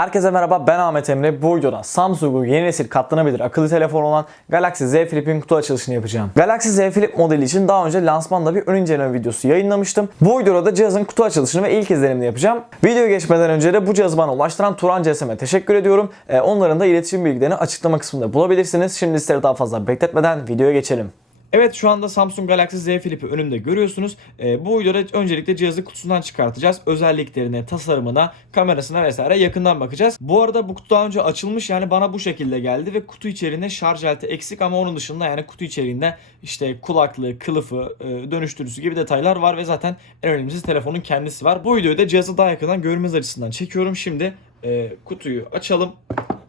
Herkese merhaba ben Ahmet Emre. Bu videoda Samsung'un yeni nesil katlanabilir akıllı telefon olan Galaxy Z Flip'in kutu açılışını yapacağım. Galaxy Z Flip modeli için daha önce lansmanda bir ön inceleme videosu yayınlamıştım. Bu videoda da cihazın kutu açılışını ve ilk izlenimini yapacağım. Videoya geçmeden önce de bu cihazı bana ulaştıran Turan CSM'e teşekkür ediyorum. Ee, onların da iletişim bilgilerini açıklama kısmında bulabilirsiniz. Şimdi sizleri daha fazla bekletmeden videoya geçelim. Evet şu anda Samsung Galaxy Z Flip'i önümde görüyorsunuz. Ee, bu videoda öncelikle cihazı kutusundan çıkartacağız. Özelliklerine, tasarımına, kamerasına vesaire yakından bakacağız. Bu arada bu kutu daha önce açılmış yani bana bu şekilde geldi ve kutu içerisinde şarj aleti eksik ama onun dışında yani kutu içeriğinde işte kulaklığı, kılıfı, e, dönüştürücüsü gibi detaylar var ve zaten en önemlisi telefonun kendisi var. Bu videoyu da cihazı daha yakından görmeniz açısından çekiyorum. Şimdi e, kutuyu açalım.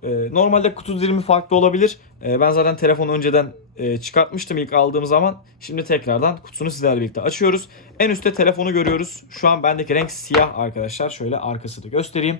E, normalde kutu dilimi farklı olabilir. E, ben zaten telefonu önceden e, çıkartmıştım ilk aldığım zaman. Şimdi tekrardan kutusunu sizlerle birlikte açıyoruz. En üstte telefonu görüyoruz. Şu an bendeki renk siyah arkadaşlar. Şöyle arkasını göstereyim.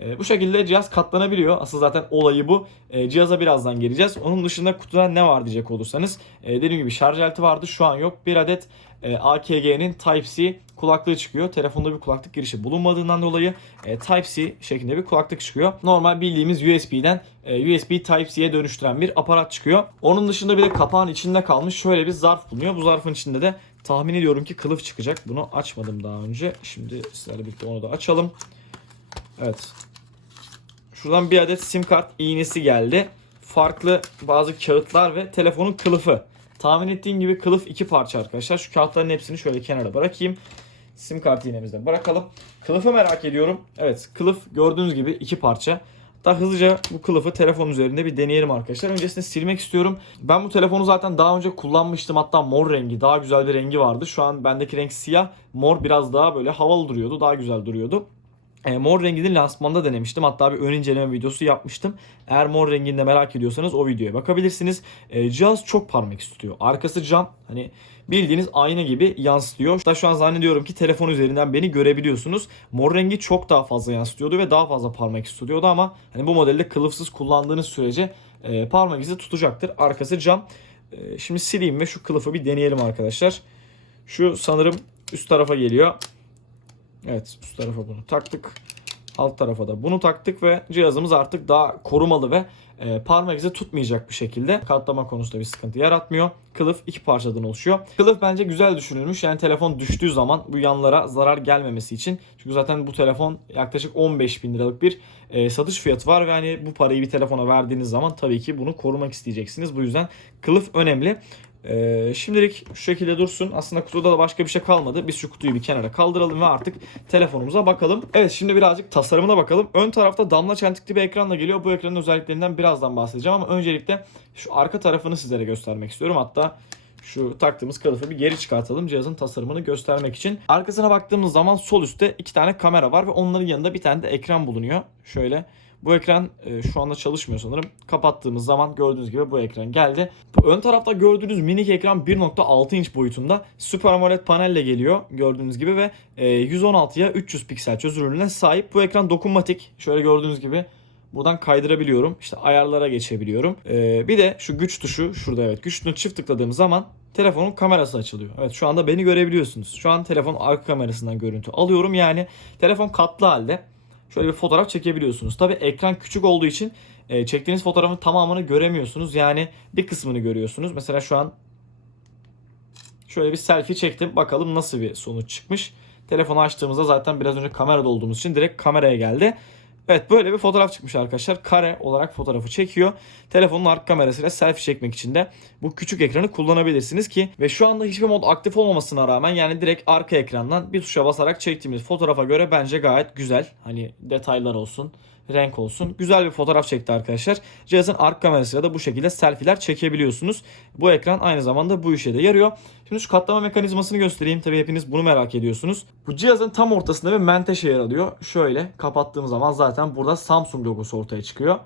E, bu şekilde cihaz katlanabiliyor. Asıl zaten olayı bu. E, cihaza birazdan geleceğiz. Onun dışında kutuda ne var diyecek olursanız. E, dediğim gibi şarj aleti vardı. Şu an yok. Bir adet e, AKG'nin Type-C kulaklığı çıkıyor. Telefonda bir kulaklık girişi bulunmadığından dolayı e, Type-C şeklinde bir kulaklık çıkıyor. Normal bildiğimiz USB'den e, USB Type-C'ye dönüştüren bir aparat çıkıyor. Onun dışında bir de kapağın içinde kalmış şöyle bir zarf bulunuyor. Bu zarfın içinde de tahmin ediyorum ki kılıf çıkacak. Bunu açmadım daha önce. Şimdi sizlerle birlikte onu da açalım. Evet. Şuradan bir adet sim kart iğnesi geldi. Farklı bazı kağıtlar ve telefonun kılıfı. Tahmin ettiğim gibi kılıf iki parça arkadaşlar. Şu kağıtların hepsini şöyle kenara bırakayım. Sim kart iğnemizde bırakalım. Kılıfı merak ediyorum. Evet kılıf gördüğünüz gibi iki parça. Daha hızlıca bu kılıfı telefon üzerinde bir deneyelim arkadaşlar. Öncesinde silmek istiyorum. Ben bu telefonu zaten daha önce kullanmıştım. Hatta mor rengi daha güzel bir rengi vardı. Şu an bendeki renk siyah. Mor biraz daha böyle havalı duruyordu. Daha güzel duruyordu. E, mor rengini lansmanda denemiştim. Hatta bir ön inceleme videosu yapmıştım. Eğer mor rengini de merak ediyorsanız o videoya bakabilirsiniz. E, cihaz çok parmak istiyor. Arkası cam. Hani bildiğiniz ayna gibi yansıtıyor. Hatta şu an zannediyorum ki telefon üzerinden beni görebiliyorsunuz. Mor rengi çok daha fazla yansıtıyordu ve daha fazla parmak istiyordu ama hani bu modelde kılıfsız kullandığınız sürece e, parmak izi tutacaktır. Arkası cam. E, şimdi sileyim ve şu kılıfı bir deneyelim arkadaşlar. Şu sanırım üst tarafa geliyor. Evet üst tarafa bunu taktık. Alt tarafa da bunu taktık ve cihazımız artık daha korumalı ve e, parmak izi tutmayacak bir şekilde katlama konusunda bir sıkıntı yaratmıyor. Kılıf iki parçadan oluşuyor. Kılıf bence güzel düşünülmüş. Yani telefon düştüğü zaman bu yanlara zarar gelmemesi için. Çünkü zaten bu telefon yaklaşık 15 bin liralık bir e, satış fiyatı var ve hani bu parayı bir telefona verdiğiniz zaman tabii ki bunu korumak isteyeceksiniz. Bu yüzden kılıf önemli. Ee, şimdilik şu şekilde dursun. Aslında kutuda da başka bir şey kalmadı. Biz şu kutuyu bir kenara kaldıralım ve artık telefonumuza bakalım. Evet şimdi birazcık tasarımına bakalım. Ön tarafta damla çentikli bir ekranla geliyor. Bu ekranın özelliklerinden birazdan bahsedeceğim ama öncelikle şu arka tarafını sizlere göstermek istiyorum. Hatta şu taktığımız kılıfı bir geri çıkartalım cihazın tasarımını göstermek için. Arkasına baktığımız zaman sol üstte iki tane kamera var ve onların yanında bir tane de ekran bulunuyor. Şöyle bu ekran e, şu anda çalışmıyor sanırım. Kapattığımız zaman gördüğünüz gibi bu ekran geldi. Bu ön tarafta gördüğünüz minik ekran 1.6 inç boyutunda Super AMOLED panelle geliyor gördüğünüz gibi ve e, 116'ya 300 piksel çözünürlüğüne sahip. Bu ekran dokunmatik. Şöyle gördüğünüz gibi Buradan kaydırabiliyorum. İşte ayarlara geçebiliyorum. Ee, bir de şu güç tuşu şurada evet. Güç tuşuna çift tıkladığım zaman telefonun kamerası açılıyor. Evet şu anda beni görebiliyorsunuz. Şu an telefon arka kamerasından görüntü alıyorum. Yani telefon katlı halde. Şöyle bir fotoğraf çekebiliyorsunuz. Tabi ekran küçük olduğu için e, çektiğiniz fotoğrafın tamamını göremiyorsunuz. Yani bir kısmını görüyorsunuz. Mesela şu an şöyle bir selfie çektim. Bakalım nasıl bir sonuç çıkmış. Telefonu açtığımızda zaten biraz önce kamerada olduğumuz için direkt kameraya geldi. Evet böyle bir fotoğraf çıkmış arkadaşlar. Kare olarak fotoğrafı çekiyor. Telefonun arka kamerasıyla selfie çekmek için de bu küçük ekranı kullanabilirsiniz ki ve şu anda hiçbir mod aktif olmamasına rağmen yani direkt arka ekrandan bir tuşa basarak çektiğimiz fotoğrafa göre bence gayet güzel. Hani detaylar olsun, renk olsun. Güzel bir fotoğraf çekti arkadaşlar. Cihazın arka kamerasıyla da bu şekilde selfie'ler çekebiliyorsunuz. Bu ekran aynı zamanda bu işe de yarıyor. Şimdi şu katlama mekanizmasını göstereyim. Tabii hepiniz bunu merak ediyorsunuz. Bu cihazın tam ortasında bir menteşe yer alıyor. Şöyle kapattığım zaman zaten burada Samsung logosu ortaya çıkıyor.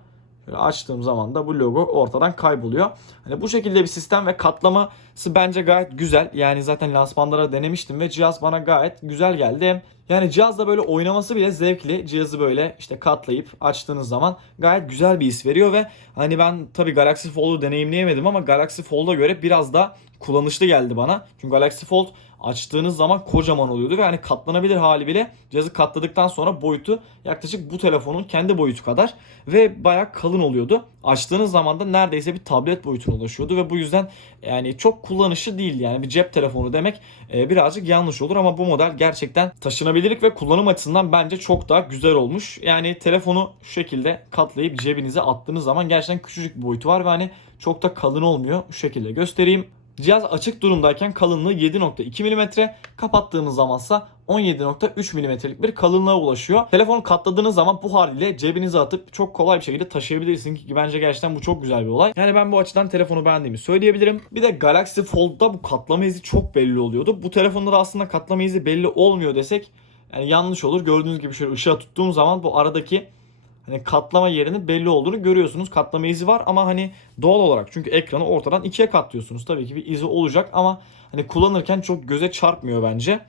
Şöyle açtığım zaman da bu logo ortadan kayboluyor. Hani bu şekilde bir sistem ve katlaması bence gayet güzel. Yani zaten lansmanlara denemiştim ve cihaz bana gayet güzel geldi. Yani cihazla böyle oynaması bile zevkli. Cihazı böyle işte katlayıp açtığınız zaman gayet güzel bir his veriyor ve hani ben tabii Galaxy Fold'u deneyimleyemedim ama Galaxy Fold'a göre biraz da kullanışlı geldi bana. Çünkü Galaxy Fold açtığınız zaman kocaman oluyordu ve hani katlanabilir hali bile cihazı katladıktan sonra boyutu yaklaşık bu telefonun kendi boyutu kadar ve bayağı kalın oluyordu. Açtığınız zaman da neredeyse bir tablet boyutuna ulaşıyordu ve bu yüzden yani çok kullanışlı değil yani bir cep telefonu demek e, birazcık yanlış olur ama bu model gerçekten taşınabilirlik ve kullanım açısından bence çok daha güzel olmuş. Yani telefonu şu şekilde katlayıp cebinize attığınız zaman gerçekten küçücük bir boyutu var ve hani çok da kalın olmuyor. Şu şekilde göstereyim. Cihaz açık durumdayken kalınlığı 7.2 mm, kapattığınız zamansa 17.3 mm'lik bir kalınlığa ulaşıyor. Telefonu katladığınız zaman bu haliyle cebinize atıp çok kolay bir şekilde taşıyabilirsiniz ki bence gerçekten bu çok güzel bir olay. Yani ben bu açıdan telefonu beğendiğimi söyleyebilirim. Bir de Galaxy Fold'da bu katlama izi çok belli oluyordu. Bu telefonda da aslında katlama izi belli olmuyor desek yani yanlış olur. Gördüğünüz gibi şöyle ışığa tuttuğum zaman bu aradaki hani katlama yerinin belli olduğunu görüyorsunuz. Katlama izi var ama hani doğal olarak çünkü ekranı ortadan ikiye katlıyorsunuz. Tabii ki bir izi olacak ama hani kullanırken çok göze çarpmıyor bence.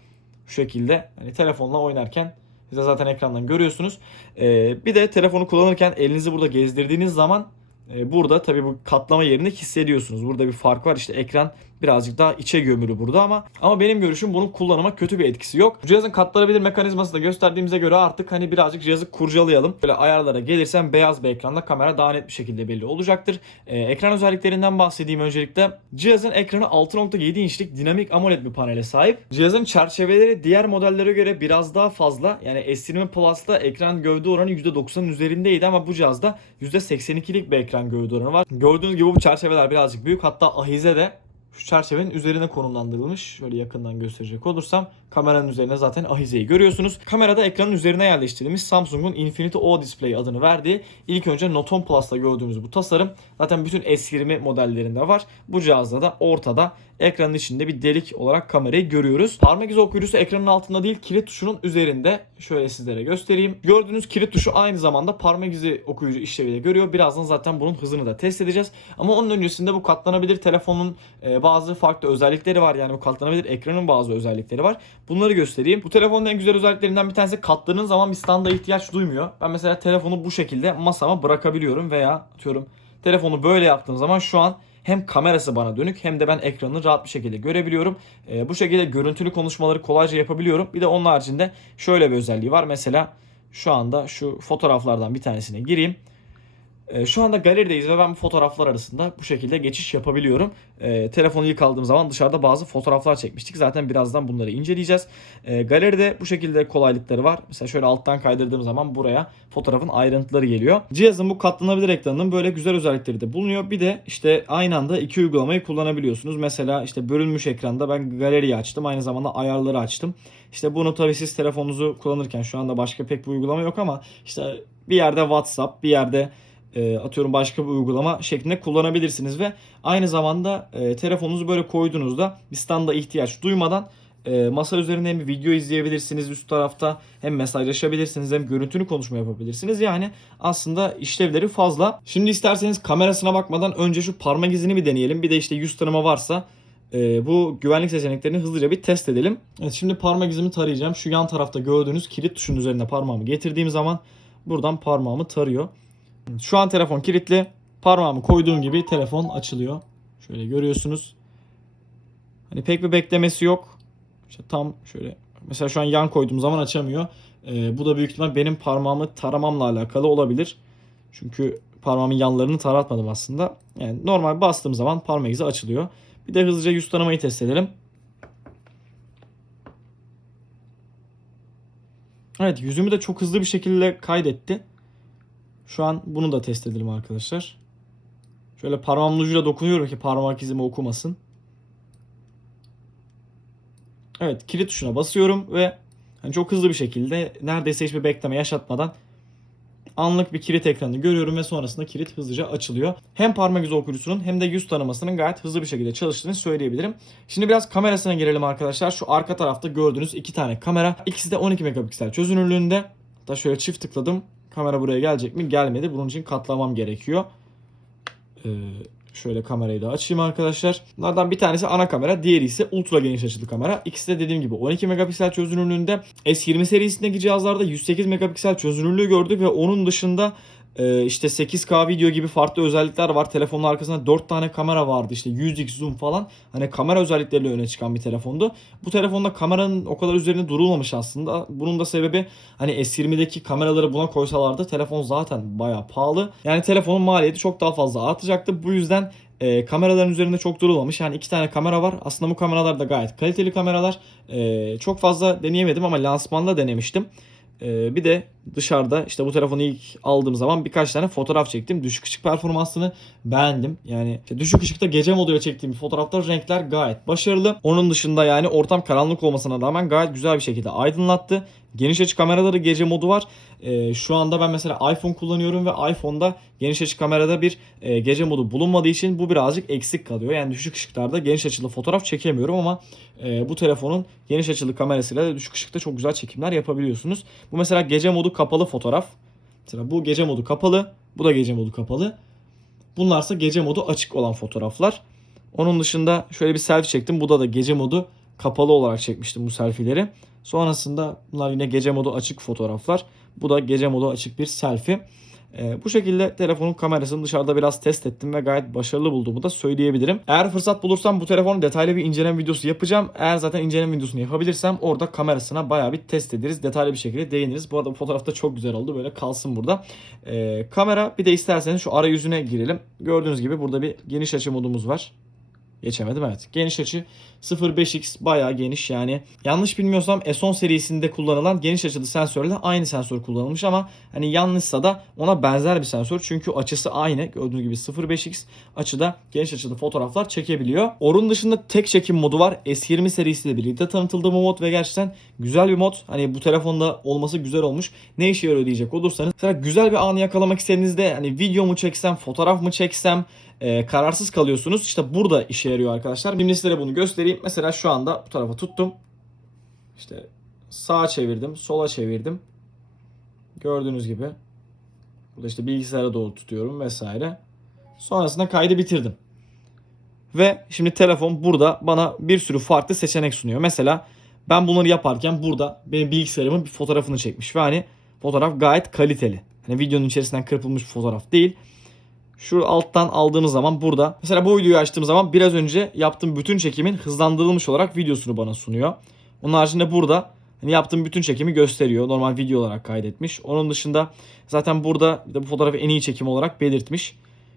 Şu şekilde hani telefonla oynarken siz de zaten ekrandan görüyorsunuz. Ee, bir de telefonu kullanırken elinizi burada gezdirdiğiniz zaman e, burada tabii bu katlama yerini hissediyorsunuz. Burada bir fark var. İşte ekran birazcık daha içe gömülü burada ama ama benim görüşüm bunun kullanıma kötü bir etkisi yok. Cihazın katlanabilir mekanizması da gösterdiğimize göre artık hani birazcık cihazı kurcalayalım. Böyle ayarlara gelirsem beyaz bir ekranda kamera daha net bir şekilde belli olacaktır. Ee, ekran özelliklerinden bahsedeyim öncelikle. Cihazın ekranı 6.7 inçlik dinamik AMOLED bir panele sahip. Cihazın çerçeveleri diğer modellere göre biraz daha fazla. Yani S20 Plus'ta ekran gövde oranı %90'ın üzerindeydi ama bu cihazda %82'lik bir ekran gövde oranı var. Gördüğünüz gibi bu çerçeveler birazcık büyük. Hatta ahize de şu çerçevenin üzerine konumlandırılmış. Şöyle yakından gösterecek olursam kameranın üzerine zaten ahizeyi görüyorsunuz. Kamerada ekranın üzerine yerleştirilmiş Samsung'un Infinity O Display adını verdiği ilk önce Note 10 Plus'ta gördüğümüz bu tasarım zaten bütün S20 modellerinde var. Bu cihazda da ortada ekranın içinde bir delik olarak kamerayı görüyoruz. Parmak izi okuyucusu ekranın altında değil kilit tuşunun üzerinde. Şöyle sizlere göstereyim. Gördüğünüz kilit tuşu aynı zamanda parmak izi okuyucu işleviyle görüyor. Birazdan zaten bunun hızını da test edeceğiz. Ama onun öncesinde bu katlanabilir telefonun e, bazı farklı özellikleri var. Yani bu katlanabilir ekranın bazı özellikleri var. Bunları göstereyim. Bu telefonun en güzel özelliklerinden bir tanesi katladığınız zaman bir standa ihtiyaç duymuyor. Ben mesela telefonu bu şekilde masama bırakabiliyorum veya atıyorum telefonu böyle yaptığım zaman şu an hem kamerası bana dönük hem de ben ekranı rahat bir şekilde görebiliyorum. Ee, bu şekilde görüntülü konuşmaları kolayca yapabiliyorum. Bir de onun haricinde şöyle bir özelliği var. Mesela şu anda şu fotoğraflardan bir tanesine gireyim. Ee, şu anda galerideyiz ve ben bu fotoğraflar arasında bu şekilde geçiş yapabiliyorum. Ee, telefonu ilk aldığım zaman dışarıda bazı fotoğraflar çekmiştik. Zaten birazdan bunları inceleyeceğiz. Ee, galeride bu şekilde kolaylıkları var. Mesela şöyle alttan kaydırdığım zaman buraya fotoğrafın ayrıntıları geliyor. Cihazın bu katlanabilir ekranının böyle güzel özellikleri de bulunuyor. Bir de işte aynı anda iki uygulamayı kullanabiliyorsunuz. Mesela işte bölünmüş ekranda ben galeriyi açtım. Aynı zamanda ayarları açtım. İşte bunu tabii siz telefonunuzu kullanırken şu anda başka pek bir uygulama yok ama işte bir yerde WhatsApp, bir yerde e, atıyorum başka bir uygulama şeklinde kullanabilirsiniz ve aynı zamanda e, telefonunuzu böyle koyduğunuzda bir standa ihtiyaç duymadan e, masa üzerinde hem bir video izleyebilirsiniz üst tarafta hem mesajlaşabilirsiniz hem görüntülü konuşma yapabilirsiniz. Yani aslında işlevleri fazla. Şimdi isterseniz kamerasına bakmadan önce şu parmak izini bir deneyelim. Bir de işte yüz tanıma varsa e, bu güvenlik seçeneklerini hızlıca bir test edelim. Evet şimdi parmak izimi tarayacağım. Şu yan tarafta gördüğünüz kilit tuşunun üzerine parmağımı getirdiğim zaman buradan parmağımı tarıyor. Şu an telefon kilitli. Parmağımı koyduğum gibi telefon açılıyor. Şöyle görüyorsunuz. Hani pek bir beklemesi yok. İşte tam şöyle mesela şu an yan koyduğum zaman açamıyor. Ee, bu da büyük ihtimal benim parmağımı taramamla alakalı olabilir. Çünkü parmağımın yanlarını taratmadım aslında. Yani normal bastığım zaman parmak izi açılıyor. Bir de hızlıca yüz tanımayı test edelim. Evet yüzümü de çok hızlı bir şekilde kaydetti. Şu an bunu da test edelim arkadaşlar. Şöyle parmağımın ucuyla dokunuyorum ki parmak izimi okumasın. Evet kilit tuşuna basıyorum ve hani çok hızlı bir şekilde neredeyse hiçbir bekleme yaşatmadan anlık bir kilit ekranı görüyorum ve sonrasında kilit hızlıca açılıyor. Hem parmak izi okuyucusunun hem de yüz tanımasının gayet hızlı bir şekilde çalıştığını söyleyebilirim. Şimdi biraz kamerasına girelim arkadaşlar. Şu arka tarafta gördüğünüz iki tane kamera. İkisi de 12 megapiksel çözünürlüğünde. Hatta şöyle çift tıkladım. Kamera buraya gelecek mi? Gelmedi. Bunun için katlamam gerekiyor. Ee, Şöyle kamerayı da açayım arkadaşlar. Bunlardan bir tanesi ana kamera, diğeri ise ultra geniş açılı kamera. İkisi de dediğim gibi 12 megapiksel çözünürlüğünde. S20 serisindeki cihazlarda 108 megapiksel çözünürlüğü gördük ve onun dışında e, işte 8K video gibi farklı özellikler var. Telefonun arkasında 4 tane kamera vardı. İşte 100x zoom falan. Hani kamera özellikleriyle öne çıkan bir telefondu. Bu telefonda kameranın o kadar üzerinde durulmamış aslında. Bunun da sebebi hani S20'deki kameraları buna koysalardı telefon zaten bayağı pahalı. Yani telefonun maliyeti çok daha fazla artacaktı. Bu yüzden e, kameraların üzerinde çok durulmamış. Yani iki tane kamera var. Aslında bu kameralar da gayet kaliteli kameralar. E, çok fazla deneyemedim ama lansmanda denemiştim. E, bir de dışarıda işte bu telefonu ilk aldığım zaman birkaç tane fotoğraf çektim. Düşük ışık performansını beğendim. Yani işte düşük ışıkta gece moduyla çektiğim fotoğrafta renkler gayet başarılı. Onun dışında yani ortam karanlık olmasına rağmen gayet güzel bir şekilde aydınlattı. Geniş açı kameraları gece modu var. Ee, şu anda ben mesela iPhone kullanıyorum ve iPhone'da geniş açı kamerada bir e, gece modu bulunmadığı için bu birazcık eksik kalıyor. Yani düşük ışıklarda geniş açılı fotoğraf çekemiyorum ama e, bu telefonun geniş açılı kamerasıyla da düşük ışıkta çok güzel çekimler yapabiliyorsunuz. Bu mesela gece modu kapalı fotoğraf. Mesela bu gece modu kapalı, bu da gece modu kapalı. Bunlarsa gece modu açık olan fotoğraflar. Onun dışında şöyle bir selfie çektim. Bu da da gece modu kapalı olarak çekmiştim bu selfie'leri. Sonrasında bunlar yine gece modu açık fotoğraflar. Bu da gece modu açık bir selfie. Ee, bu şekilde telefonun kamerasını dışarıda biraz test ettim ve gayet başarılı bulduğumu da söyleyebilirim. Eğer fırsat bulursam bu telefonu detaylı bir inceleme videosu yapacağım. Eğer zaten inceleme videosunu yapabilirsem orada kamerasına bayağı bir test ederiz. Detaylı bir şekilde değiniriz. Bu arada bu fotoğrafta çok güzel oldu. Böyle kalsın burada. Ee, kamera bir de isterseniz şu arayüzüne girelim. Gördüğünüz gibi burada bir geniş açı modumuz var. Geçemedim evet. Geniş açı 0.5x bayağı geniş yani. Yanlış bilmiyorsam S10 serisinde kullanılan geniş açılı sensörle aynı sensör kullanılmış ama hani yanlışsa da ona benzer bir sensör. Çünkü açısı aynı. Gördüğünüz gibi 0.5x açıda geniş açılı fotoğraflar çekebiliyor. Onun dışında tek çekim modu var. S20 serisiyle birlikte tanıtıldı bu mod ve gerçekten güzel bir mod. Hani bu telefonda olması güzel olmuş. Ne işe yarıyor diyecek olursanız. Mesela güzel bir anı yakalamak istediğinizde hani video mu çeksem, fotoğraf mı çeksem e, kararsız kalıyorsunuz. İşte burada işe yarıyor arkadaşlar. Şimdi sizlere bunu göstereyim. Mesela şu anda bu tarafa tuttum. İşte sağa çevirdim, sola çevirdim. Gördüğünüz gibi. Burada işte bilgisayara doğru tutuyorum vesaire. Sonrasında kaydı bitirdim. Ve şimdi telefon burada bana bir sürü farklı seçenek sunuyor. Mesela ben bunları yaparken burada benim bilgisayarımın bir fotoğrafını çekmiş ve hani fotoğraf gayet kaliteli. Hani videonun içerisinden kırpılmış fotoğraf değil. Şu alttan aldığımız zaman burada mesela bu videoyu açtığım zaman biraz önce yaptığım bütün çekimin hızlandırılmış olarak videosunu bana sunuyor. Onun haricinde burada hani yaptığım bütün çekimi gösteriyor. Normal video olarak kaydetmiş. Onun dışında zaten burada bir de bu fotoğrafı en iyi çekim olarak belirtmiş.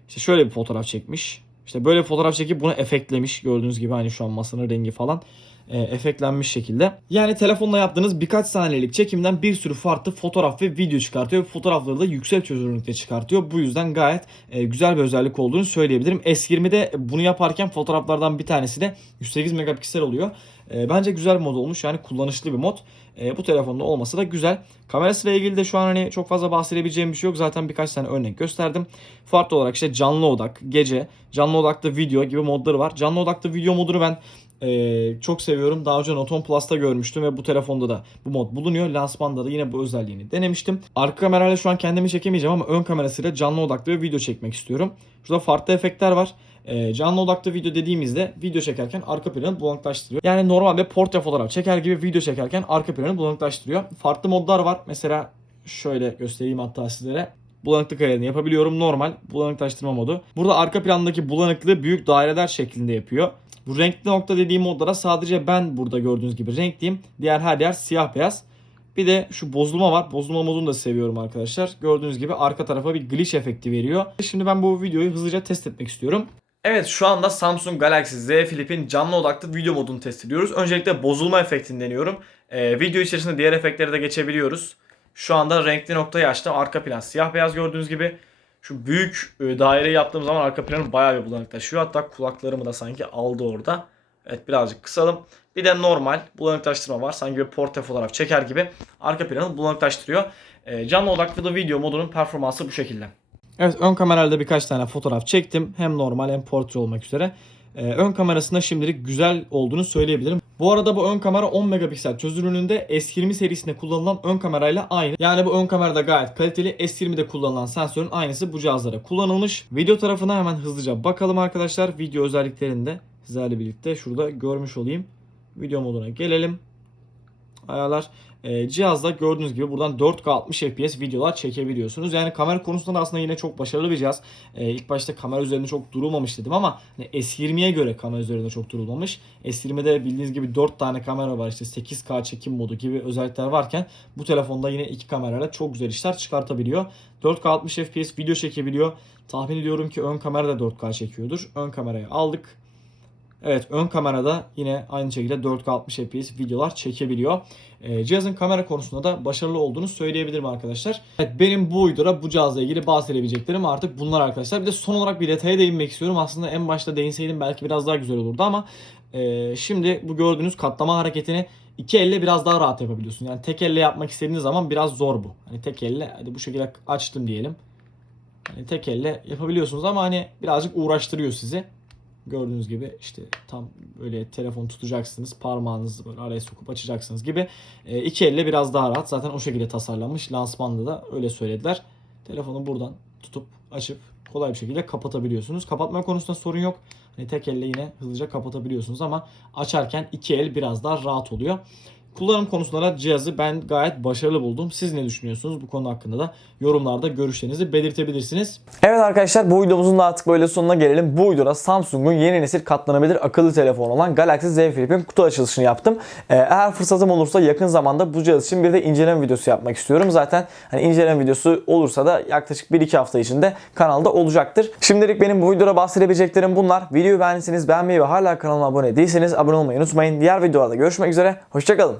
İşte şöyle bir fotoğraf çekmiş. İşte böyle fotoğraf çekip bunu efektlemiş. Gördüğünüz gibi hani şu an masanın rengi falan e, efektlenmiş şekilde. Yani telefonla yaptığınız birkaç saniyelik çekimden bir sürü farklı fotoğraf ve video çıkartıyor. Fotoğrafları da yüksek çözünürlükte çıkartıyor. Bu yüzden gayet e, güzel bir özellik olduğunu söyleyebilirim. S20'de bunu yaparken fotoğraflardan bir tanesi de 108 megapiksel oluyor. E, bence güzel bir mod olmuş. Yani kullanışlı bir mod. E, bu telefonda olması da güzel. Kamerasıyla ilgili de şu an hani çok fazla bahsedebileceğim bir şey yok. Zaten birkaç tane örnek gösterdim. Farklı olarak işte canlı odak, gece, canlı odaklı video gibi modları var. Canlı odaklı video modunu ben ee, çok seviyorum. Daha önce Note 10 Plus'ta görmüştüm ve bu telefonda da bu mod bulunuyor. Lansmanda da yine bu özelliğini denemiştim. Arka kamerayla şu an kendimi çekemeyeceğim ama ön kamerasıyla canlı odaklı bir video çekmek istiyorum. Şurada farklı efektler var. Ee, canlı odaklı video dediğimizde video çekerken arka planı bulanıklaştırıyor. Yani normal bir portre fotoğraf çeker gibi video çekerken arka planı bulanıklaştırıyor. Farklı modlar var. Mesela şöyle göstereyim hatta sizlere bulanıklık ayarını yapabiliyorum. Normal bulanıklaştırma modu. Burada arka plandaki bulanıklığı büyük daireler şeklinde yapıyor. Bu renkli nokta dediğim modlara sadece ben burada gördüğünüz gibi renkliyim. Diğer her yer siyah beyaz. Bir de şu bozulma var. Bozulma modunu da seviyorum arkadaşlar. Gördüğünüz gibi arka tarafa bir glitch efekti veriyor. Şimdi ben bu videoyu hızlıca test etmek istiyorum. Evet şu anda Samsung Galaxy Z Flip'in canlı odaklı video modunu test ediyoruz. Öncelikle bozulma efektini deniyorum. Ee, video içerisinde diğer efektleri de geçebiliyoruz. Şu anda renkli noktayı açtım. Arka plan siyah beyaz gördüğünüz gibi. Şu büyük e, daireyi yaptığım zaman arka planım bayağı bir bulanıklaşıyor. Hatta kulaklarımı da sanki aldı orada. Evet birazcık kısalım. Bir de normal bulanıklaştırma var. Sanki bir portre fotoğraf çeker gibi arka planı bulanıklaştırıyor. E, canlı odaklı da video modunun performansı bu şekilde. Evet ön kamerayla birkaç tane fotoğraf çektim. Hem normal hem portre olmak üzere. E, ön kamerasında şimdilik güzel olduğunu söyleyebilirim. Bu arada bu ön kamera 10 megapiksel çözünürlüğünde S20 serisinde kullanılan ön kamerayla aynı. Yani bu ön kamerada gayet kaliteli. S20'de kullanılan sensörün aynısı bu cihazlara kullanılmış. Video tarafına hemen hızlıca bakalım arkadaşlar. Video özelliklerinde sizlerle birlikte şurada görmüş olayım. Video moduna gelelim. Ayarlar. Ee, cihazda gördüğünüz gibi buradan 4K 60 FPS videolar çekebiliyorsunuz. Yani kamera konusunda da aslında yine çok başarılı bir cihaz. Ee, ilk başta kamera üzerinde çok durulmamış dedim ama hani S20'ye göre kamera üzerinde çok durulmamış. S20'de bildiğiniz gibi 4 tane kamera var işte 8K çekim modu gibi özellikler varken bu telefonda yine iki kamerayla çok güzel işler çıkartabiliyor. 4K 60 FPS video çekebiliyor. Tahmin ediyorum ki ön kamera da 4K çekiyordur. Ön kamerayı aldık. Evet ön kamerada yine aynı şekilde 4K 60 FPS videolar çekebiliyor. Ee, cihazın kamera konusunda da başarılı olduğunu söyleyebilirim arkadaşlar. Evet benim bu uydura bu cihazla ilgili bahsedebileceklerim artık bunlar arkadaşlar. Bir de son olarak bir detaya değinmek istiyorum. Aslında en başta değinseydim belki biraz daha güzel olurdu ama e, şimdi bu gördüğünüz katlama hareketini iki elle biraz daha rahat yapabiliyorsun. Yani tek elle yapmak istediğiniz zaman biraz zor bu. Hani tek elle hadi bu şekilde açtım diyelim. Hani tek elle yapabiliyorsunuz ama hani birazcık uğraştırıyor sizi. Gördüğünüz gibi işte tam böyle telefon tutacaksınız. Parmağınızı böyle araya sokup açacaksınız gibi. E, iki elle biraz daha rahat. Zaten o şekilde tasarlanmış. Lansmanda da öyle söylediler. Telefonu buradan tutup açıp kolay bir şekilde kapatabiliyorsunuz. Kapatma konusunda sorun yok. Hani tek elle yine hızlıca kapatabiliyorsunuz ama açarken iki el biraz daha rahat oluyor. Kullanım konusunda da cihazı ben gayet başarılı buldum. Siz ne düşünüyorsunuz bu konu hakkında da yorumlarda görüşlerinizi belirtebilirsiniz. Evet arkadaşlar bu videomuzun da artık böyle sonuna gelelim. Bu videoda Samsung'un yeni nesil katlanabilir akıllı telefon olan Galaxy Z Flip'in kutu açılışını yaptım. Ee, eğer fırsatım olursa yakın zamanda bu cihaz için bir de inceleme videosu yapmak istiyorum. Zaten hani inceleme videosu olursa da yaklaşık 1-2 hafta içinde kanalda olacaktır. Şimdilik benim bu videoda bahsedebileceklerim bunlar. Videoyu beğendiyseniz beğenmeyi ve hala kanalıma abone değilseniz abone olmayı unutmayın. Diğer videolarda görüşmek üzere. Hoşçakalın.